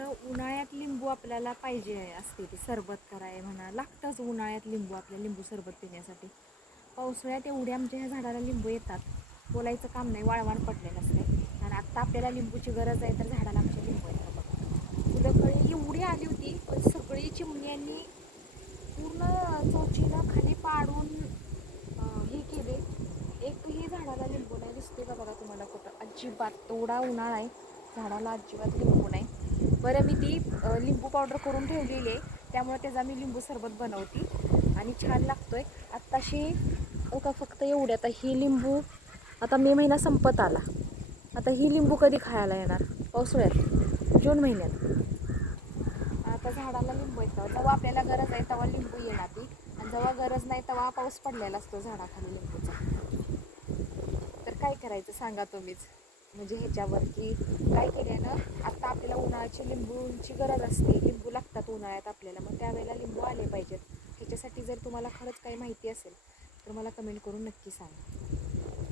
खरं उन्हाळ्यात लिंबू आपल्याला पाहिजे असते, ते सरबत कराय म्हणा लागतंच उन्हाळ्यात लिंबू, आपल्या लिंबू सरबत पिण्यासाठी. पावसाळ्यात एवढे आमच्या ह्या झाडाला लिंबू येतात, बोलायचं काम नाही, वाळवण पडलेलं असते. आणि आत्ता आपल्याला लिंबूची गरज आहे, तर झाडाला आमच्या लिंबू येतात बघा. फुलंकळी एवढी आली होती, पण सगळी चिमण्यांनी पूर्ण चोचीनं खाली पाडून हे केले. एकही झाडाला लिंबू नाही. दिसते का बघा तुम्हाला कुठं? अजिबात. एवढा उन्हाळा आहे, झाडाला अजिबात लिंबू नाही. बरं, मी ती लिंबू पावडर करून ठेवलेली आहे, त्यामुळे त्याचा मी लिंबू सरबत बनवते आणि छान लागतोय. आत्ताशी का फक्त एवढे. आता ही लिंबू, आता मे महिना संपत आला, आता ही लिंबू कधी खायला येणार? पावसाळ्यात, जून महिन्यात. आता झाडाला लिंबू येतं, जेव्हा आपल्याला गरज आहे तेव्हा लिंबू येणार ती, आणि जेव्हा गरज नाही तेव्हा पाऊस पडलेला असतो झाडाखाली लिंबूचा. तर काय करायचं सांगा तुम्हीच. म्हणजे ह्याच्यावर की काय केल्यानं आता आपल्याला उन्हाळ्याची लिंबूंची गरज असते, लिंबू लागतात उन्हाळ्यात आपल्याला, मग त्यावेळेला लिंबू आले पाहिजेत. ह्याच्यासाठी जर तुम्हाला खरंच काही माहिती असेल तर मला कमेंट करून नक्की सांगा.